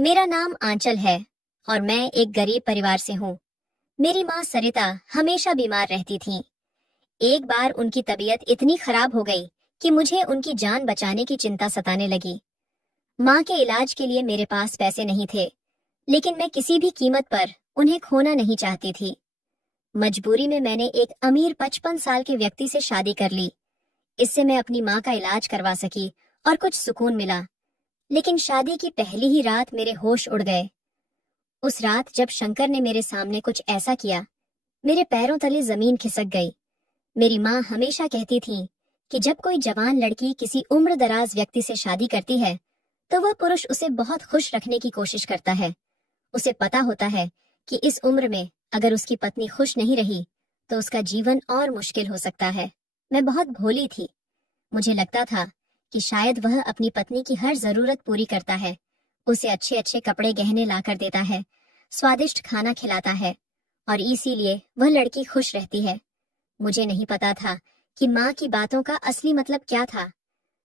मेरा नाम आंचल है और मैं एक गरीब परिवार से हूँ। मेरी माँ सरिता हमेशा बीमार रहती थीं। एक बार उनकी तबीयत इतनी खराब हो गई कि मुझे उनकी जान बचाने की चिंता सताने लगी। माँ के इलाज के लिए मेरे पास पैसे नहीं थे, लेकिन मैं किसी भी कीमत पर उन्हें खोना नहीं चाहती थी। मजबूरी में मैंने एक अमीर 55 साल के व्यक्ति से शादी कर ली। इससे मैं अपनी माँ का इलाज करवा सकी और कुछ सुकून मिला। लेकिन शादी की पहली ही रात मेरे होश उड़ गए। उस रात जब शंकर ने मेरे सामने कुछ ऐसा किया, मेरे पैरों तले जमीन खिसक गई। मेरी माँ हमेशा कहती थी कि जब कोई जवान लड़की किसी उम्र दराज व्यक्ति से शादी करती है तो वह पुरुष उसे बहुत खुश रखने की कोशिश करता है। उसे पता होता है कि इस उम्र में अगर उसकी पत्नी खुश नहीं रही तो उसका जीवन और मुश्किल हो सकता है। मैं बहुत भोली थी। मुझे लगता था कि शायद वह अपनी पत्नी की हर जरूरत पूरी करता है, उसे अच्छे अच्छे कपड़े गहने लाकर देता है, स्वादिष्ट खाना खिलाता है और इसीलिए वह लड़की खुश रहती है। मुझे नहीं पता था कि माँ की बातों का असली मतलब क्या था।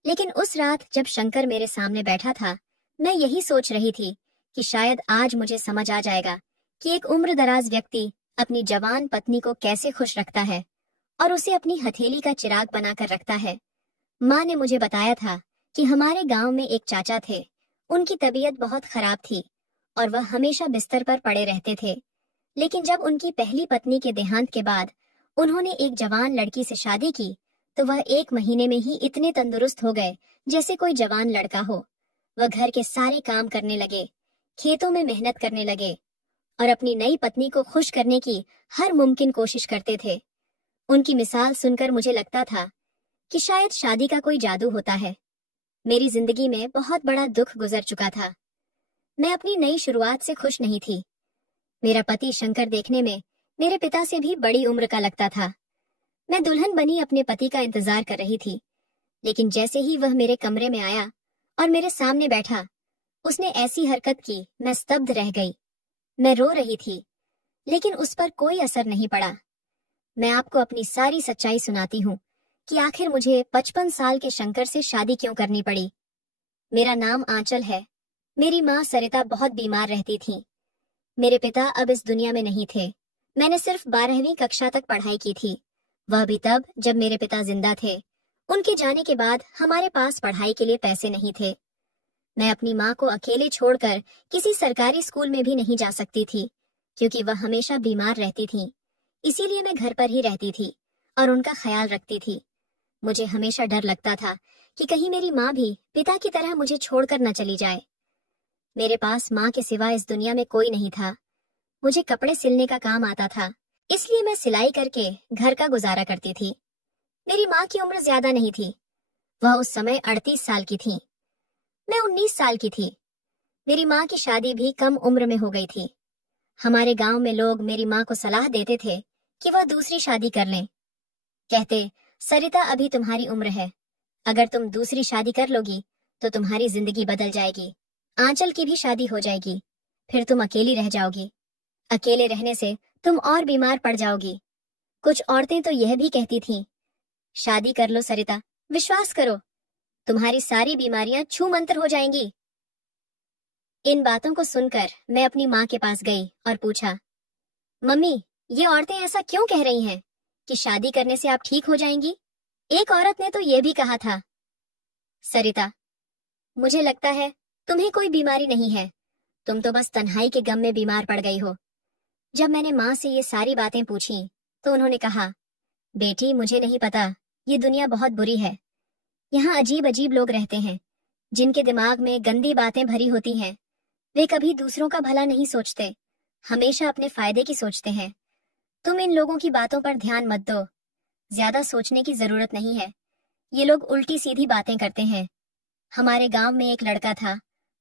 लेकिन उस रात जब शंकर मेरे सामने बैठा था, मैं यही सोच रही थी कि शायद आज मुझे समझ आ जाएगा कि एक उम्र दराज व्यक्ति अपनी जवान पत्नी को कैसे खुश रखता है और उसे अपनी हथेली का चिराग बनाकर रखता है। माँ ने मुझे बताया था कि हमारे गांव में एक चाचा थे। उनकी तबीयत बहुत खराब थी और वह हमेशा बिस्तर पर पड़े रहते थे। लेकिन जब उनकी पहली पत्नी के देहांत के बाद उन्होंने एक जवान लड़की से शादी की तो वह 1 महीने में ही इतने तंदुरुस्त हो गए जैसे कोई जवान लड़का हो। वह घर के सारे काम करने लगे, खेतों में मेहनत करने लगे और अपनी नई पत्नी को खुश करने की हर मुमकिन कोशिश करते थे। उनकी मिसाल सुनकर मुझे लगता था कि शायद शादी का कोई जादू होता है। मेरी जिंदगी में बहुत बड़ा दुख गुजर चुका था। मैं अपनी नई शुरुआत से खुश नहीं थी। मेरा पति शंकर देखने में मेरे पिता से भी बड़ी उम्र का लगता था। मैं दुल्हन बनी अपने पति का इंतजार कर रही थी, लेकिन जैसे ही वह मेरे कमरे में आया और मेरे सामने बैठा, उसने ऐसी हरकत की, मैं स्तब्ध रह गई। मैं रो रही थी, लेकिन उस पर कोई असर नहीं पड़ा। मैं आपको अपनी सारी सच्चाई सुनाती हूँ कि आखिर मुझे 55 साल के शंकर से शादी क्यों करनी पड़ी। मेरा नाम आंचल है। मेरी माँ सरिता बहुत बीमार रहती थी। मेरे पिता अब इस दुनिया में नहीं थे। मैंने सिर्फ 12वीं कक्षा तक पढ़ाई की थी, वह भी तब जब मेरे पिता जिंदा थे। उनके जाने के बाद हमारे पास पढ़ाई के लिए पैसे नहीं थे। मैं अपनी माँ को अकेले छोड़कर किसी सरकारी स्कूल में भी नहीं जा सकती थी, क्योंकि वह हमेशा बीमार रहती थी। इसीलिए मैं घर पर ही रहती थी और उनका ख्याल रखती थी। मुझे हमेशा डर लगता था कि कहीं मेरी माँ भी पिता की तरह मुझे छोड़कर न चली जाए। मेरे पास माँ के सिवा इस दुनिया में कोई नहीं था। मुझे कपड़े सिलने का काम आता था, इसलिए मैं सिलाई करके घर का गुजारा करती थी। मेरी माँ की उम्र ज्यादा नहीं थी। वह उस समय 38 साल की थी। मैं 19 साल की थी। मेरी माँ की शादी भी कम उम्र में हो गई थी। हमारे गांव में लोग मेरी माँ को सलाह देते थे कि वह दूसरी शादी कर लें। कहते, सरिता अभी तुम्हारी उम्र है, अगर तुम दूसरी शादी कर लोगी तो तुम्हारी जिंदगी बदल जाएगी। आंचल की भी शादी हो जाएगी, फिर तुम अकेली रह जाओगी। अकेले रहने से तुम और बीमार पड़ जाओगी। कुछ औरतें तो यह भी कहती थीं, शादी कर लो सरिता, विश्वास करो, तुम्हारी सारी बीमारियां छू मंतर हो जाएंगी। इन बातों को सुनकर मैं अपनी माँ के पास गई और पूछा, मम्मी, ये औरतें ऐसा क्यों कह रही हैं कि शादी करने से आप ठीक हो जाएंगी? एक औरत ने तो यह भी कहा था। सरिता, मुझे लगता है तुम्हें कोई बीमारी नहीं है, तुम तो बस तन्हाई के गम में बीमार पड़ गई हो। जब मैंने माँ से ये सारी बातें पूछी तो उन्होंने कहा, बेटी, मुझे नहीं पता, ये दुनिया बहुत बुरी है। यहाँ अजीब अजीब लोग रहते हैं जिनके दिमाग में गंदी बातें भरी होती हैं। वे कभी दूसरों का भला नहीं सोचते, हमेशा अपने फायदे की सोचते हैं। तुम इन लोगों की बातों पर ध्यान मत दो, ज्यादा सोचने की जरूरत नहीं है। ये लोग उल्टी सीधी बातें करते हैं। हमारे गांव में एक लड़का था,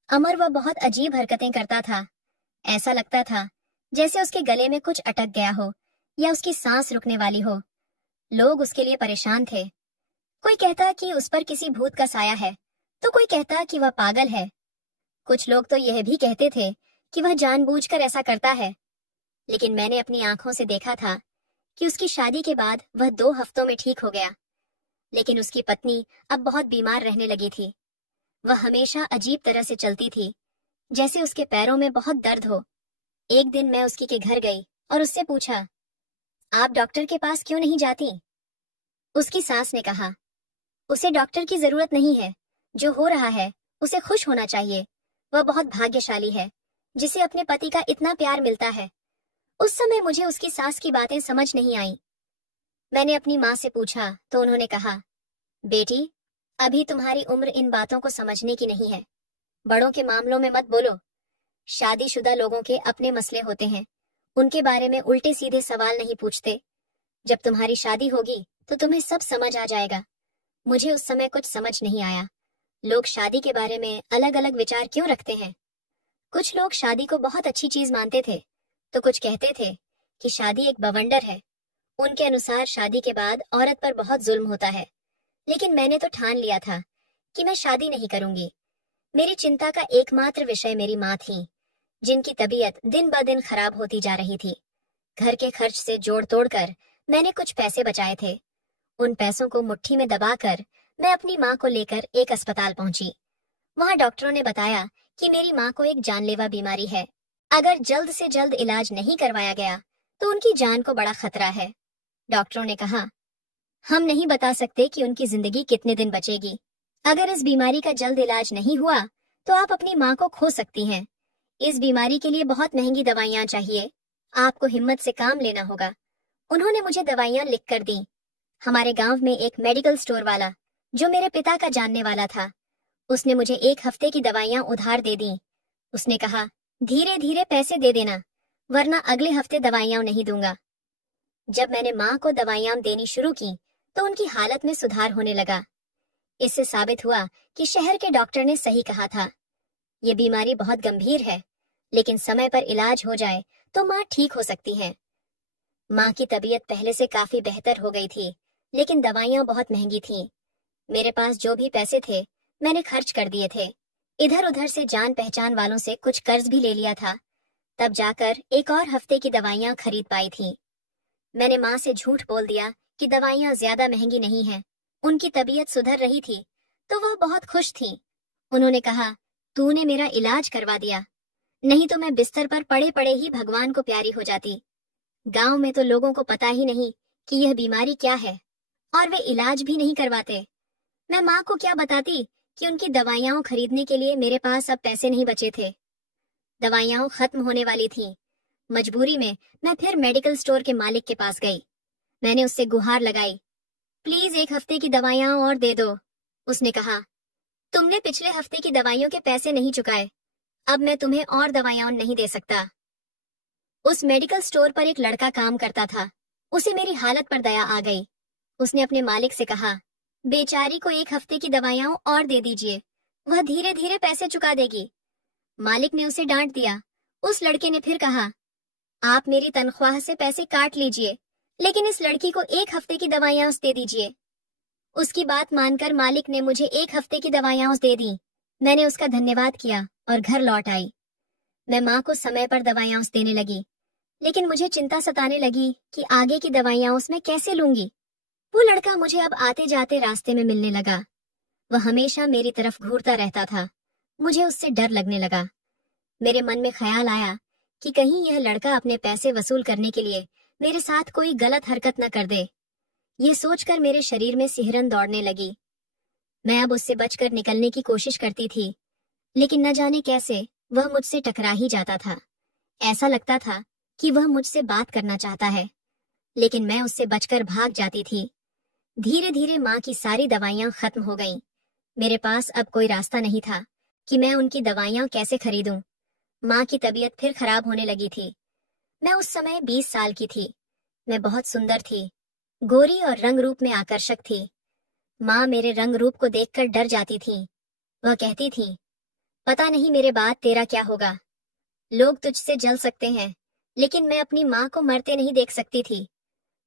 अमर। वह बहुत अजीब हरकतें करता था। ऐसा लगता था जैसे उसके गले में कुछ अटक गया हो या उसकी सांस रुकने वाली हो। लोग उसके लिए परेशान थे। कोई कहता कि उस पर किसी भूत का साया है, तो कोई कहता कि वह पागल है। कुछ लोग तो यह भी कहते थे कि वह जानबूझकर ऐसा करता है। लेकिन मैंने अपनी आंखों से देखा था कि उसकी शादी के बाद वह 2 हफ्तों में ठीक हो गया। लेकिन उसकी पत्नी अब बहुत बीमार रहने लगी थी। वह हमेशा अजीब तरह से चलती थी, जैसे उसके पैरों में बहुत दर्द हो। एक दिन मैं उसकी के घर गई और उससे पूछा, आप डॉक्टर के पास क्यों नहीं जाती? उसकी सास ने कहा, उसे डॉक्टर की जरूरत नहीं है, जो हो रहा है उसे खुश होना चाहिए। वह बहुत भाग्यशाली है जिसे अपने पति का इतना प्यार मिलता है। उस समय मुझे उसकी सास की बातें समझ नहीं आई। मैंने अपनी माँ से पूछा तो उन्होंने कहा, बेटी, अभी तुम्हारी उम्र इन बातों को समझने की नहीं है। बड़ों के मामलों में मत बोलो। शादीशुदा लोगों के अपने मसले होते हैं, उनके बारे में उल्टे सीधे सवाल नहीं पूछते। जब तुम्हारी शादी होगी तो तुम्हें सब समझ आ जाएगा। मुझे उस समय कुछ समझ नहीं आया। लोग शादी के बारे में अलग अलग विचार क्यों रखते हैं? कुछ लोग शादी को बहुत अच्छी चीज मानते थे, तो कुछ कहते थे कि शादी एक बवंडर है। उनके अनुसार शादी के बाद औरत पर बहुत जुल्म होता है। लेकिन मैंने तो ठान लिया था कि मैं शादी नहीं करूंगी। मेरी चिंता का एकमात्र विषय मेरी माँ थी, जिनकी तबीयत दिन ब दिन खराब होती जा रही थी। घर के खर्च से जोड़ तोड़ कर मैंने कुछ पैसे बचाए थे। उन पैसों को मुट्ठी में दबाकर मैं अपनी माँ को लेकर एक अस्पताल पहुंची। वहां डॉक्टरों ने बताया कि मेरी माँ को एक जानलेवा बीमारी है। अगर जल्द से जल्द इलाज नहीं करवाया गया तो उनकी जान को बड़ा खतरा है। डॉक्टरों ने कहा, हम नहीं बता सकते कि उनकी जिंदगी कितने दिन बचेगी। अगर इस बीमारी का जल्द इलाज नहीं हुआ तो आप अपनी माँ को खो सकती हैं। इस बीमारी के लिए बहुत महंगी दवाइयाँ चाहिए। आपको हिम्मत से काम लेना होगा। उन्होंने मुझे दवाइयाँ लिख कर दी। हमारे गांव में एक मेडिकल स्टोर वाला, जो मेरे पिता का जानने वाला था, उसने मुझे 1 हफ्ते की दवाइयाँ उधार दे दी। उसने कहा, धीरे धीरे पैसे दे देना, वरना अगले हफ्ते दवाइयाँ नहीं दूंगा। जब मैंने माँ को दवाइयाँ देनी शुरू की तो उनकी हालत में सुधार होने लगा। इससे साबित हुआ कि शहर के डॉक्टर ने सही कहा था। ये बीमारी बहुत गंभीर है, लेकिन समय पर इलाज हो जाए तो माँ ठीक हो सकती है। माँ की तबीयत पहले से काफी बेहतर हो गई थी, लेकिन दवाइयाँ बहुत महंगी थीं। मेरे पास जो भी पैसे थे मैंने खर्च कर दिए थे। इधर उधर से जान पहचान वालों से कुछ कर्ज भी ले लिया था। तब जाकर एक और हफ्ते की दवाइयाँ खरीद पाई थी। मैंने माँ से झूठ बोल दिया कि दवाइयाँ ज्यादा महंगी नहीं हैं। उनकी तबीयत सुधर रही थी तो वह बहुत खुश थी। उन्होंने कहा, तूने मेरा इलाज करवा दिया, नहीं तो मैं बिस्तर पर पड़े पड़े ही भगवान को प्यारी हो जाती। गांव में तो लोगों को पता ही नहीं कि यह बीमारी क्या है, और वे इलाज भी नहीं करवाते। मैं माँ को क्या बताती कि उनकी दवाइयाँ खरीदने के लिए मेरे पास अब पैसे नहीं बचे थे। दवाइयाँ खत्म होने वाली थीं। मजबूरी में मैं फिर मेडिकल स्टोर के मालिक के पास गई। मैंने उससे गुहार लगाई, प्लीज 1 हफ्ते की दवाइयाँ और दे दो। उसने कहा, तुमने पिछले हफ्ते की दवाइयों के पैसे नहीं चुकाए, अब मैं तुम्हें और दवाइयाँ नहीं दे सकता। उस मेडिकल स्टोर पर एक लड़का काम करता था। उसे मेरी हालत पर दया आ गई। उसने अपने मालिक से कहा, बेचारी को 1 हफ्ते की दवाइयाँ और दे दीजिए, वह धीरे धीरे पैसे चुका देगी। मालिक ने उसे डांट दिया। उस लड़के ने फिर कहा, आप मेरी तनख्वाह से पैसे काट लीजिए, लेकिन इस लड़की को 1 हफ्ते की दवाइयाँ दे दीजिए। उसकी बात मानकर मालिक ने मुझे 1 हफ्ते की दवाइयाँ दे दी। मैंने उसका धन्यवाद किया और घर लौट आई। मैं माँ को समय पर दवाइयाँ देने लगी, लेकिन मुझे चिंता सताने लगी कि आगे की दवाइयाँ उसमें कैसे लूंगी। वो लड़का मुझे अब आते जाते रास्ते में मिलने लगा। वह हमेशा मेरी तरफ घूरता रहता था। मुझे उससे डर लगने लगा। मेरे मन में ख्याल आया कि कहीं यह लड़का अपने पैसे वसूल करने के लिए मेरे साथ कोई गलत हरकत न कर दे। ये सोचकर मेरे शरीर में सिहरन दौड़ने लगी। मैं अब उससे बचकर निकलने की कोशिश करती थी, लेकिन न जाने कैसे वह मुझसे टकरा ही जाता था। ऐसा लगता था कि वह मुझसे बात करना चाहता है, लेकिन मैं उससे बचकर भाग जाती थी। धीरे धीरे माँ की सारी दवाइयाँ खत्म हो गईं। मेरे पास अब कोई रास्ता नहीं था कि मैं उनकी दवाइयाँ कैसे खरीदूं। माँ की तबीयत फिर खराब होने लगी थी। मैं उस समय 20 साल की थी। मैं बहुत सुंदर थी, गोरी और रंग रूप में आकर्षक थी। माँ मेरे रंग रूप को देखकर डर जाती थी। वह कहती थी, पता नहीं मेरे बाद तेरा क्या होगा। लोग तुझसे जल सकते हैं, लेकिन मैं अपनी माँ को मरते नहीं देख सकती थी।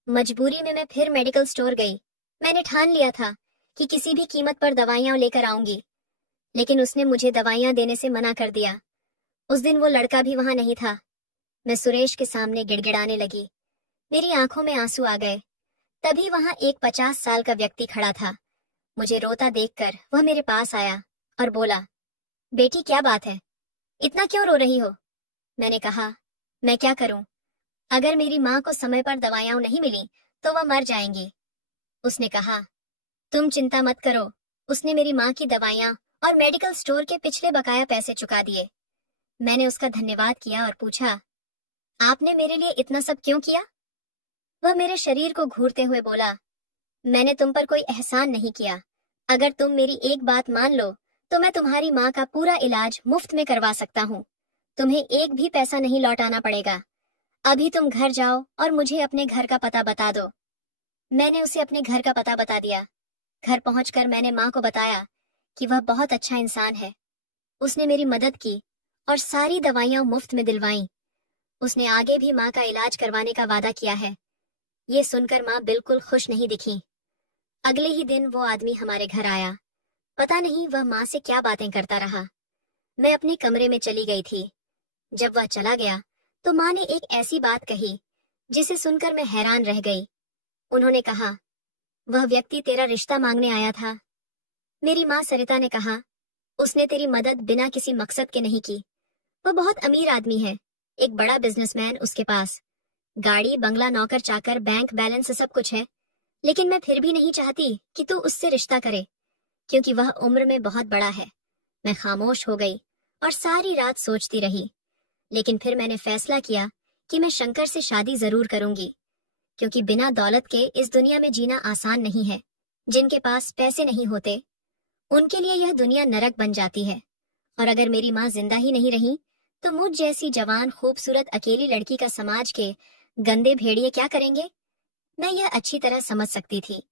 मजबूरी में मैं फिर मेडिकल स्टोर गई। मैंने ठान लिया था कि किसी भी कीमत पर दवाइयाँ लेकर आऊंगी, लेकिन उसने मुझे दवाइयाँ देने से मना कर दिया। उस दिन वो लड़का भी वहां नहीं था। मैं सुरेश के सामने गिड़गिड़ाने लगी। मेरी आंखों में आंसू आ गए। तभी वहां एक 50 साल का व्यक्ति खड़ा था। मुझे रोता देखकर वह मेरे पास आया और बोला, बेटी क्या बात है? इतना क्यों रो रही हो? मैंने कहा, मैं क्या करूं? अगर मेरी माँ को समय पर दवाइयां नहीं मिली तो वह मर जाएंगी। उसने कहा, तुम चिंता मत करो। उसने मेरी माँ की दवाइयां और मेडिकल स्टोर के पिछले बकाया पैसे चुका दिए। मैंने उसका धन्यवाद किया और पूछा, आपने मेरे लिए इतना सब क्यों किया? वह मेरे शरीर को घूरते हुए बोला, मैंने तुम पर कोई एहसान नहीं किया। अगर तुम मेरी एक बात मान लो तो मैं तुम्हारी माँ का पूरा इलाज मुफ्त में करवा सकता हूँ। तुम्हें एक भी पैसा नहीं लौटाना पड़ेगा। अभी तुम घर जाओ और मुझे अपने घर का पता बता दो। मैंने उसे अपने घर का पता बता दिया। घर पहुंचकर मैंने माँ को बताया कि वह बहुत अच्छा इंसान है। उसने मेरी मदद की और सारी दवाइयां मुफ्त में दिलवाईं। उसने आगे भी माँ का इलाज करवाने का वादा किया है। ये सुनकर माँ बिल्कुल खुश नहीं दिखी। अगले ही दिन वो आदमी हमारे घर आया। पता नहीं वह माँ से क्या बातें करता रहा। मैं अपने कमरे में चली गई थी। जब वह चला गया तो माँ ने एक ऐसी बात कही जिसे सुनकर मैं हैरान रह गई। उन्होंने कहा, वह व्यक्ति तेरा रिश्ता मांगने आया था। मेरी माँ सरिता ने कहा, उसने तेरी मदद बिना किसी मकसद के नहीं की। वह बहुत अमीर आदमी है, एक बड़ा बिजनेसमैन उसके पास। गाड़ी, बंगला, नौकर चाकर, बैंक बैलेंस सब कुछ है। लेकिन मैं फिर भी नहीं चाहती कि तू उससे रिश्ता करे, क्योंकि वह उम्र में बहुत बड़ा है। मैं खामोश हो गई और सारी रात सोचती रही। लेकिन फिर मैंने फैसला किया कि मैं शंकर से शादी जरूर करूंगी, क्योंकि बिना दौलत के इस दुनिया में जीना आसान नहीं है। जिनके पास पैसे नहीं होते उनके लिए यह दुनिया नरक बन जाती है। और अगर मेरी माँ जिंदा ही नहीं रही तो मुझ जैसी जवान खूबसूरत अकेली लड़की का समाज के गंदे भेड़िए क्या करेंगे? मैं यह अच्छी तरह समझ सकती थी।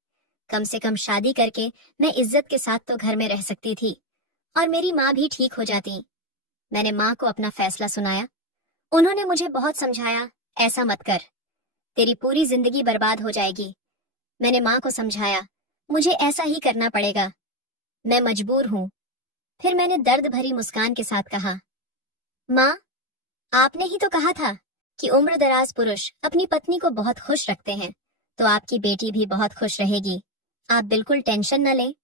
कम से कम शादी करके मैं इज्जत के साथ तो घर में रह सकती थी और मेरी माँ भी ठीक हो जाती। मैंने माँ को अपना फैसला सुनाया। उन्होंने मुझे बहुत समझाया, ऐसा मत कर, तेरी पूरी जिंदगी बर्बाद हो जाएगी। मैंने माँ को समझाया, मुझे ऐसा ही करना पड़ेगा, मैं मजबूर हूँ। फिर मैंने दर्द भरी मुस्कान के साथ कहा, माँ, आपने ही तो कहा था कि उम्रदराज पुरुष अपनी पत्नी को बहुत खुश रखते हैं, तो आपकी बेटी भी बहुत खुश रहेगी। आप बिल्कुल टेंशन न लें।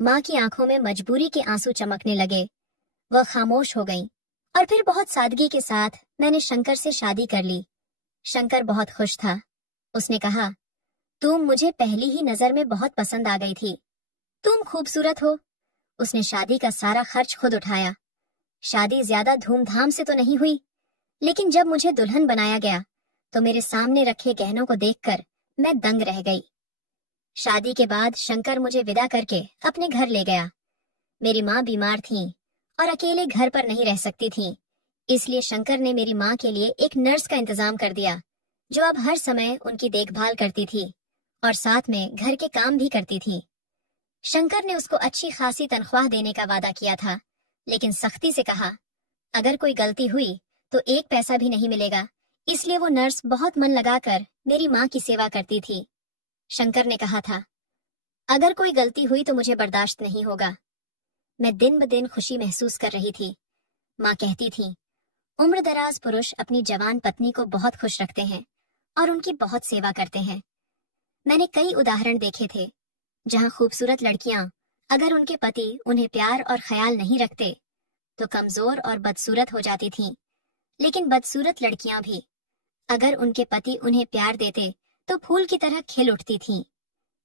माँ की आंखों में मजबूरी के आंसू चमकने लगे। वह खामोश हो गई और फिर बहुत सादगी के साथ मैंने शंकर से शादी कर ली। शंकर बहुत खुश था। उसने कहा, तुम मुझे पहली ही नजर में बहुत पसंद आ गई थी। तुम खूबसूरत हो। उसने शादी का सारा खर्च खुद उठाया। शादी ज्यादा धूमधाम से तो नहीं हुई, लेकिन जब मुझे दुल्हन बनाया गया तो मेरे सामने रखे गहनों को देखकर मैं दंग रह गई। शादी के बाद शंकर मुझे विदा करके अपने घर ले गया। मेरी माँ बीमार थी और अकेले घर पर नहीं रह सकती थी, इसलिए शंकर ने मेरी माँ के लिए एक नर्स का इंतजाम कर दिया, जो अब हर समय उनकी देखभाल करती थी और साथ में घर के काम भी करती थी। शंकर ने उसको अच्छी खासी तनख्वाह देने का वादा किया था, लेकिन सख्ती से कहा, अगर कोई गलती हुई तो एक पैसा भी नहीं मिलेगा। इसलिए वो नर्स बहुत मन लगाकर मेरी माँ की सेवा करती थी। शंकर ने कहा था, अगर कोई गलती हुई तो मुझे बर्दाश्त नहीं होगा। मैं दिन ब दिन खुशी महसूस कर रही थी। माँ कहती थी, उम्रदराज पुरुष अपनी जवान पत्नी को बहुत खुश रखते हैं और उनकी बहुत सेवा करते हैं। मैंने कई उदाहरण देखे थे जहाँ खूबसूरत लड़कियां, अगर उनके पति उन्हें प्यार और ख्याल नहीं रखते तो कमजोर और बदसूरत हो जाती थीं। लेकिन बदसूरत लड़कियां भी, अगर उनके पति उन्हें प्यार देते तो फूल की तरह खिल उठती थीं।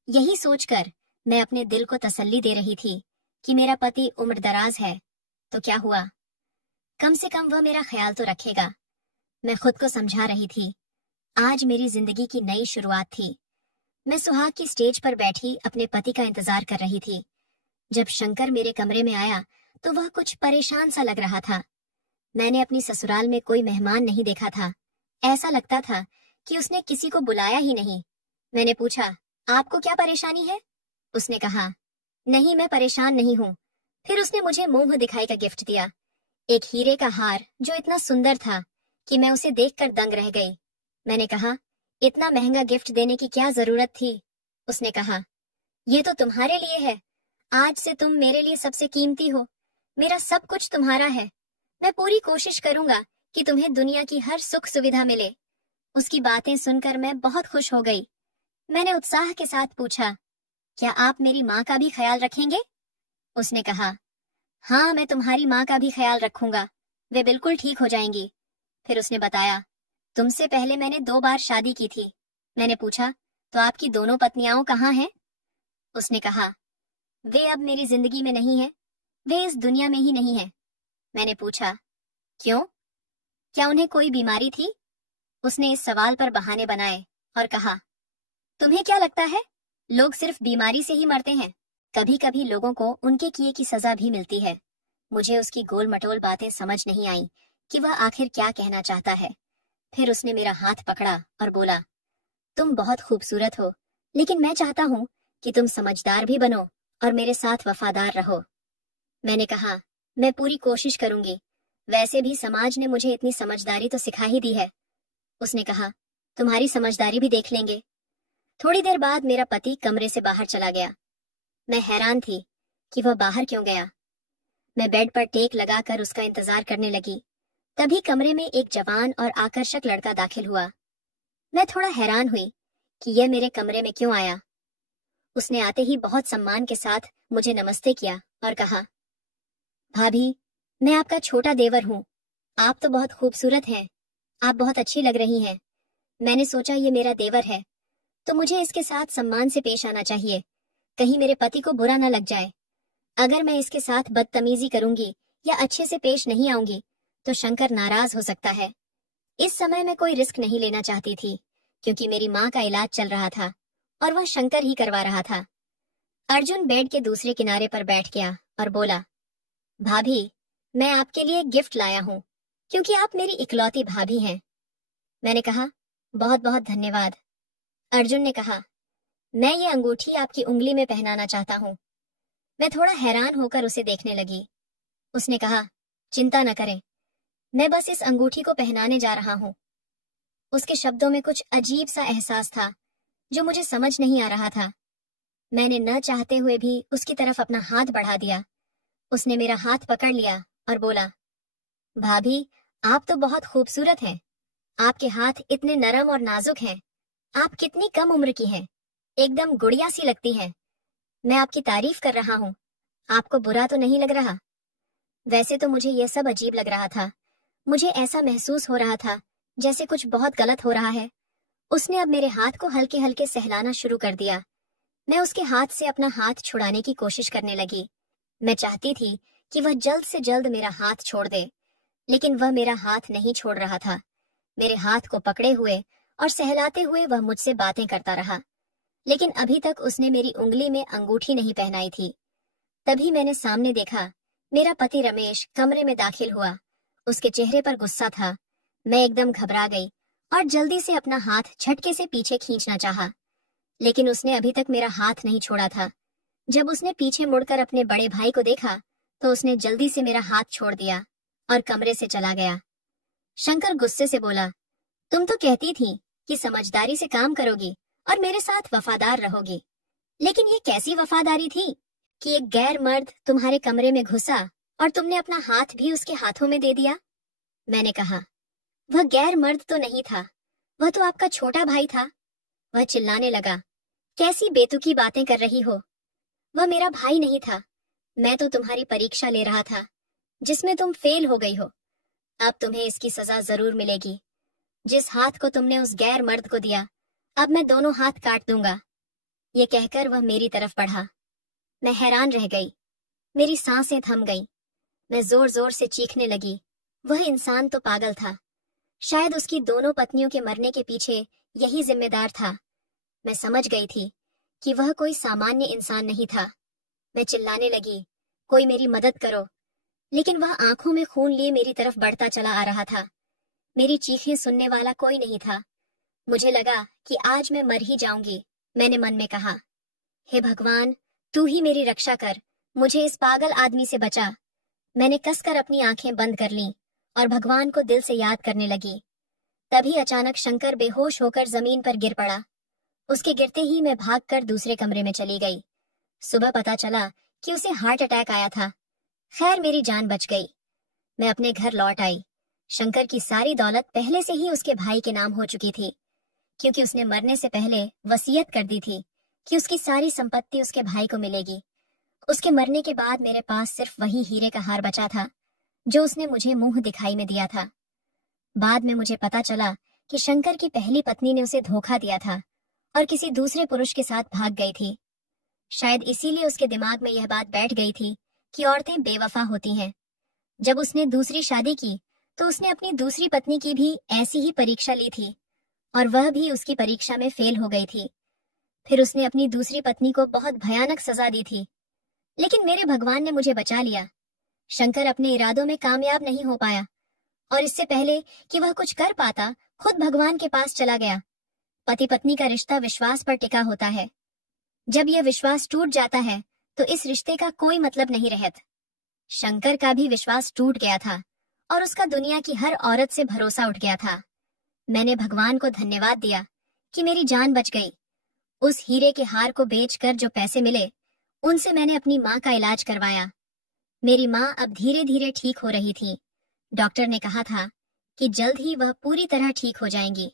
यही सोचकर मैं अपने दिल को तसल्ली दे रही थी कि मेरा पति उम्रदराज है, तो क्या हुआ, कम से कम वह मेरा ख्याल तो रखेगा। मैं खुद को समझा रही थी, आज मेरी जिंदगी की नई शुरुआत थी। मैं सुहाग की स्टेज पर बैठी अपने पति का इंतजार कर रही थी। जब शंकर मेरे कमरे में आया तो वह कुछ परेशान सा लग रहा था। मैंने अपनी ससुराल में कोई मेहमान नहीं देखा था। ऐसा लगता था कि उसने किसी को बुलाया ही नहीं। मैंने पूछा, आपको क्या परेशानी है? उसने कहा, नहीं, मैं परेशान नहीं हूँ। फिर उसने मुझे मुंह दिखाई का गिफ्ट दिया, एक हीरे का हार जो इतना सुंदर था कि मैं उसे देखकर दंग रह गई। मैंने कहा, इतना महंगा गिफ्ट देने की क्या जरूरत थी? उसने कहा, यह तो तुम्हारे लिए है। आज से तुम मेरे लिए सबसे कीमती हो। मेरा सब कुछ तुम्हारा है। मैं पूरी कोशिश करूंगा कि तुम्हें दुनिया की हर सुख सुविधा मिले। उसकी बातें सुनकर मैं बहुत खुश हो गई। मैंने उत्साह के साथ पूछा, क्या आप मेरी माँ का भी ख्याल रखेंगे? उसने कहा, हाँ, मैं तुम्हारी माँ का भी ख्याल रखूंगा। वे बिल्कुल ठीक हो जाएंगी। फिर उसने बताया, तुमसे पहले मैंने 2 बार शादी की थी। मैंने पूछा, तो आपकी दोनों पत्नियां कहाँ हैं? उसने कहा, वे अब मेरी जिंदगी में नहीं है, वे इस दुनिया में ही नहीं है। मैंने पूछा, क्यों? क्या उन्हें कोई बीमारी थी? उसने इस सवाल पर बहाने बनाए और कहा, तुम्हें क्या लगता है, लोग सिर्फ बीमारी से ही मरते हैं? कभी कभी लोगों को उनके किए की सजा भी मिलती है। मुझे उसकी गोल मटोल बातें समझ नहीं आई कि वह आखिर क्या कहना चाहता है। फिर उसने मेरा हाथ पकड़ा और बोला, तुम बहुत खूबसूरत हो, लेकिन मैं चाहता हूँ कि तुम समझदार भी बनो और मेरे साथ वफादार रहो। मैंने कहा, मैं पूरी कोशिश करूंगी, वैसे भी समाज ने मुझे इतनी समझदारी तो सिखा ही दी है। उसने कहा, तुम्हारी समझदारी भी देख लेंगे। थोड़ी देर बाद मेरा पति कमरे से बाहर चला गया। मैं हैरान थी कि वह बाहर क्यों गया। मैं बेड पर टेक लगाकर उसका इंतजार करने लगी। तभी कमरे में एक जवान और आकर्षक लड़का दाखिल हुआ। मैं थोड़ा हैरान हुई कि यह मेरे कमरे में क्यों आया। उसने आते ही बहुत सम्मान के साथ मुझे नमस्ते किया और कहा, भाभी, मैं आपका छोटा देवर हूँ। आप तो बहुत खूबसूरत हैं, आप बहुत अच्छी लग रही हैं। मैंने सोचा ये मेरा देवर है, तो मुझे इसके साथ सम्मान से पेश आना चाहिए, कहीं मेरे पति को बुरा न लग जाए। अगर मैं इसके साथ बदतमीजी करूंगी या अच्छे से पेश नहीं आऊंगी तो शंकर नाराज हो सकता है। इस समय मैं कोई रिस्क नहीं लेना चाहती थी, क्योंकि मेरी माँ का इलाज चल रहा था और वह शंकर ही करवा रहा था। अर्जुन बेड के दूसरे किनारे पर बैठ गया और बोला, भाभी, मैं आपके लिए गिफ्ट लाया हूँ, क्योंकि आप मेरी इकलौती भाभी हैं। मैंने कहा, बहुत बहुत धन्यवाद। अर्जुन ने कहा, मैं ये अंगूठी आपकी उंगली में पहनाना चाहता हूँ। मैं थोड़ा हैरान होकर उसे देखने लगी। उसने कहा, चिंता न करें, मैं बस इस अंगूठी को पहनाने जा रहा हूँ। उसके शब्दों में कुछ अजीब सा एहसास था जो मुझे समझ नहीं आ रहा था। मैंने न चाहते हुए भी उसकी तरफ अपना हाथ बढ़ा दिया। उसने मेरा हाथ पकड़ लिया और बोला, भाभी, आप तो बहुत खूबसूरत हैं। आपके हाथ इतने नरम और नाजुक हैं। आप कितनी कम उम्र की हैं, एकदम गुड़िया सी लगती हैं। मैं आपकी तारीफ कर रहा हूँ, आपको बुरा तो नहीं लग रहा? वैसे तो मुझे यह सब अजीब लग रहा था। मुझे ऐसा महसूस हो रहा था जैसे कुछ बहुत गलत हो रहा है। उसने अब मेरे हाथ को हल्के हल्के सहलाना शुरू कर दिया। मैं उसके हाथ से अपना हाथ छुड़ाने की कोशिश करने लगी। मैं चाहती थी कि वह जल्द से जल्द मेरा हाथ छोड़ दे, लेकिन वह मेरा हाथ नहीं छोड़ रहा था। मेरे हाथ को पकड़े हुए और सहलाते हुए वह मुझसे बातें करता रहा, लेकिन अभी तक उसने मेरी उंगली में अंगूठी नहीं पहनाई थी। तभी मैंने सामने देखा, मेरा पति रमेश कमरे में दाखिल हुआ। उसके चेहरे पर गुस्सा था। मैं एकदम घबरा गई और जल्दी से अपना हाथ झटके से पीछे खींचना चाहा, लेकिन उसने अभी तक मेरा हाथ नहीं छोड़ा था। जब उसने पीछे मुड़कर अपने बड़े भाई को देखा तो उसने जल्दी से मेरा हाथ छोड़ दिया और कमरे से चला गया। शंकर गुस्से से बोला, तुम तो कहती थी कि समझदारी से काम करोगी और मेरे साथ वफादार रहोगी, लेकिन ये कैसी वफादारी थी कि एक गैर मर्द तुम्हारे कमरे में घुसा और तुमने अपना हाथ भी उसके हाथों में दे दिया? मैंने कहा, वह गैर मर्द तो नहीं था, वह तो आपका छोटा भाई था। वह चिल्लाने लगा, कैसी बेतुकी बातें कर रही हो? वह मेरा भाई नहीं था। मैं तो तुम्हारी परीक्षा ले रहा था, जिसमें तुम फेल हो गई हो। अब तुम्हें इसकी सजा जरूर मिलेगी। जिस हाथ को तुमने उस गैर मर्द को दिया, अब मैं दोनों हाथ काट दूंगा। ये कहकर वह मेरी तरफ बढ़ा। मैं हैरान रह गई। मेरी सांसें थम गईं। मैं जोर जोर से चीखने लगी। वह इंसान तो पागल था। शायद उसकी दोनों पत्नियों के मरने के पीछे यही जिम्मेदार था। मैं समझ गई थी कि वह कोई सामान्य इंसान नहीं था। मैं चिल्लाने लगी, कोई मेरी मदद करो, लेकिन वह आंखों में खून लिए मेरी तरफ बढ़ता चला आ रहा था। मेरी चीखें सुनने वाला कोई नहीं था। मुझे लगा कि आज मैं मर ही जाऊंगी। मैंने मन में कहा, हे भगवान, तू ही मेरी रक्षा कर, मुझे इस पागल आदमी से बचा। मैंने कसकर अपनी आंखें बंद कर लीं और भगवान को दिल से याद करने लगी। तभी अचानक शंकर बेहोश होकर जमीन पर गिर पड़ा। उसके गिरते ही मैं भागकर दूसरे कमरे में चली गई। सुबह पता चला कि उसे हार्ट अटैक आया था। खैर, मेरी जान बच गई। मैं अपने घर लौट आई। शंकर की सारी दौलत पहले से ही उसके भाई के नाम हो चुकी थी, क्योंकि उसने मरने से पहले वसीयत कर दी थी कि उसकी सारी संपत्ति उसके भाई को मिलेगी। उसके मरने के बाद मेरे पास सिर्फ वही हीरे का हार बचा था जो उसने मुझे मुंह दिखाई में दिया था। बाद में मुझे पता चला कि शंकर की पहली पत्नी ने उसे धोखा दिया था और किसी दूसरे पुरुष के साथ भाग गई थी। शायद इसीलिए उसके दिमाग में यह बात बैठ गई थी कि औरतें बेवफा होती हैं। जब उसने दूसरी शादी की तो उसने अपनी दूसरी पत्नी की भी ऐसी ही परीक्षा ली थी और वह भी उसकी परीक्षा में फेल हो गई थी। फिर उसने अपनी दूसरी पत्नी को बहुत भयानक सजा दी थी, लेकिन मेरे भगवान ने मुझे बचा लिया। शंकर अपने इरादों में कामयाब नहीं हो पाया और इससे पहले कि वह कुछ कर पाता खुद भगवान के पास चला गया। पति पत्नी का रिश्ता विश्वास पर टिका होता है। जब यह विश्वास टूट जाता है तो इस रिश्ते का कोई मतलब नहीं रहता। शंकर का भी विश्वास टूट गया था और उसका दुनिया की हर औरत से भरोसा उठ गया था। मैंने भगवान को धन्यवाद दिया कि मेरी जान बच गई। उस हीरे के हार को बेचकर जो पैसे मिले उनसे मैंने अपनी माँ का इलाज करवाया। मेरी माँ अब धीरे धीरे ठीक हो रही थी। डॉक्टर ने कहा था कि जल्द ही वह पूरी तरह ठीक हो जाएंगी।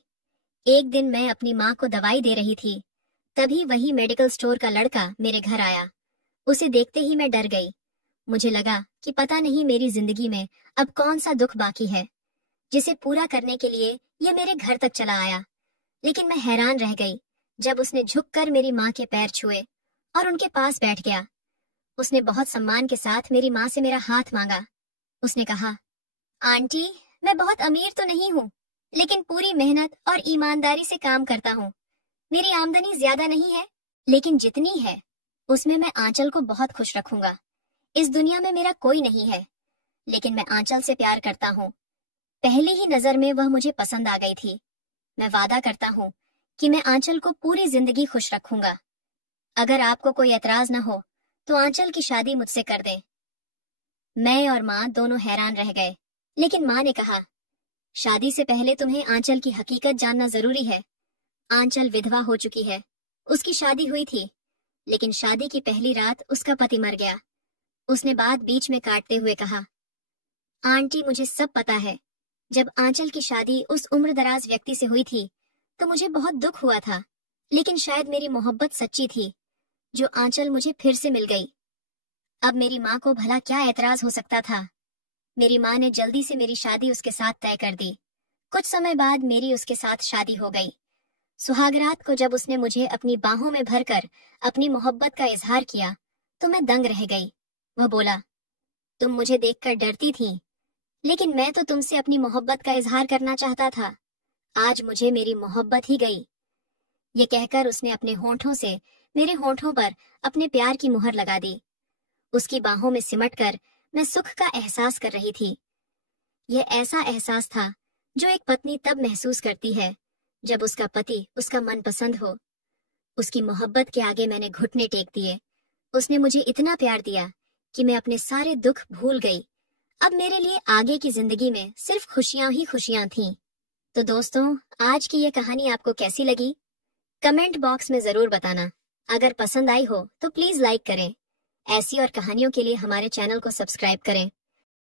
एक दिन मैं अपनी माँ को दवाई दे रही थी, तभी वही मेडिकल स्टोर का लड़का मेरे घर आया। उसे देखते ही मैं डर गई। मुझे लगा कि पता नहीं मेरी जिंदगी में अब कौन सा दुख बाकी है जिसे पूरा करने के लिए ये मेरे घर तक चला आया। लेकिन मैं हैरान रह गई जब उसने झुककर मेरी माँ के पैर छुए और उनके पास बैठ गया। उसने बहुत सम्मान के साथ मेरी माँ से मेरा हाथ मांगा। उसने कहा, आंटी, मैं बहुत अमीर तो नहीं हूँ, लेकिन पूरी मेहनत और ईमानदारी से काम करता हूँ। मेरी आमदनी ज्यादा नहीं है, लेकिन जितनी है उसमें मैं आंचल को बहुत खुश रखूंगा। इस दुनिया में मेरा कोई नहीं है, लेकिन मैं आंचल से प्यार करता हूँ। पहली ही नजर में वह मुझे पसंद आ गई थी। मैं वादा करता हूँ कि मैं आंचल को पूरी जिंदगी खुश रखूंगा। अगर आपको कोई एतराज न हो तो आंचल की शादी मुझसे कर दें। मैं और माँ दोनों हैरान रह गए, लेकिन माँ ने कहा, शादी से पहले तुम्हें आंचल की हकीकत जानना जरूरी है। आंचल विधवा हो चुकी है। उसकी शादी हुई थी, लेकिन शादी की पहली रात उसका पति मर गया। उसने बात बीच में काटते हुए कहा, आंटी, मुझे सब पता है। जब आंचल की शादी उस उम्रदराज व्यक्ति से हुई थी तो मुझे बहुत दुख हुआ था, लेकिन शायद मेरी मोहब्बत सच्ची थी जो आंचल मुझे फिर से मिल गई। अब मेरी माँ को भला क्या एतराज हो सकता था। मेरी माँ ने जल्दी से मेरी शादी उसके साथ तय कर दी। कुछ समय बाद मेरी उसके साथ शादी हो गई। सुहागरात को जब उसने मुझे अपनी बाहों में भरकर अपनी मोहब्बत का इजहार किया तो मैं दंग रह गई। वह बोला, तुम मुझे देखकर डरती थी, लेकिन मैं तो तुमसे अपनी मोहब्बत का इजहार करना चाहता था। आज मुझे मेरी मोहब्बत ही गई। ये कहकर उसने अपने होंठों से मेरे होंठों पर अपने प्यार की मुहर लगा दी। उसकी बाहों में सिमटकर मैं सुख का एहसास कर रही थी। यह ऐसा एहसास था जो एक पत्नी तब महसूस करती है जब उसका पति उसका मनपसंद हो। उसकी मोहब्बत के आगे मैंने घुटने टेक दिए। उसने मुझे इतना प्यार दिया कि मैं अपने सारे दुख भूल गई। अब मेरे लिए आगे की जिंदगी में सिर्फ खुशियां ही खुशियां थीं। तो दोस्तों, आज की ये कहानी आपको कैसी लगी? कमेंट बॉक्स में जरूर बताना। अगर पसंद आई हो तो प्लीज लाइक करें। ऐसी और कहानियों के लिए हमारे चैनल को सब्सक्राइब करें।